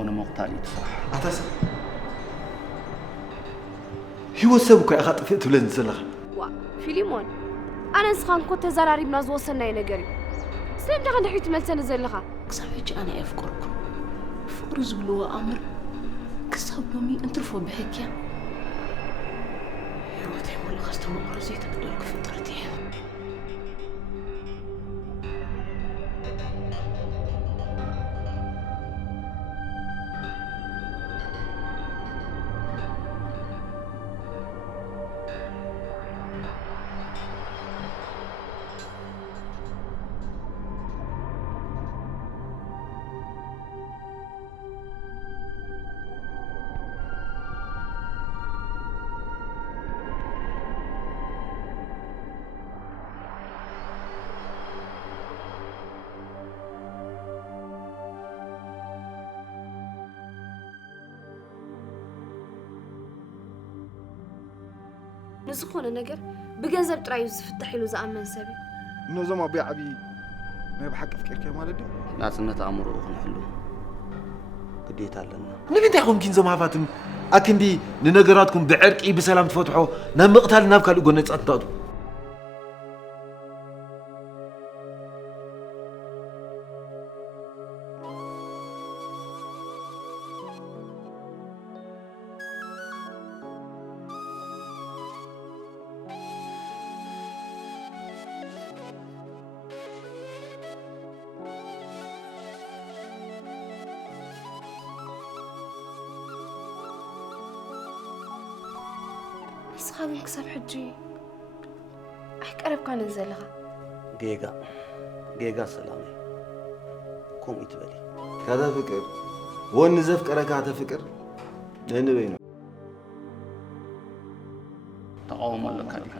زخونه مقتالي تصراحه أتاسا هو سبك يا أخي تبلن زلخ وا فيليمون أنا نسخان كنت زراري بناز وصلنا ينقري سلام دخل نحيت ملسنا زلخة كسابيج أنا أفكركم فكر زبلوا أمر كساب نومي انترفوا بهيك يا وتي ولا خستم قرزيت بدك فطرتي نسخون نجر بجنزب ترايز في التحيل وزعمن سبي نظام أبي عبي ما بحق فكر كم هذا دي ناسنا أمره نحلو قديت لنا نبي تاخم كين زمان فاتم أكن دي ننجراتكم بعرق إيه بسلام تفتحوا نام مقتل ناب كالو جنة أتطادو بس خابن كسب حجي أحكي كان نزلها جيجا سلامي قوم يتبلي هذا فكر وين نزف كرك هذا فكر لأنه بينه تقاوم ولا كان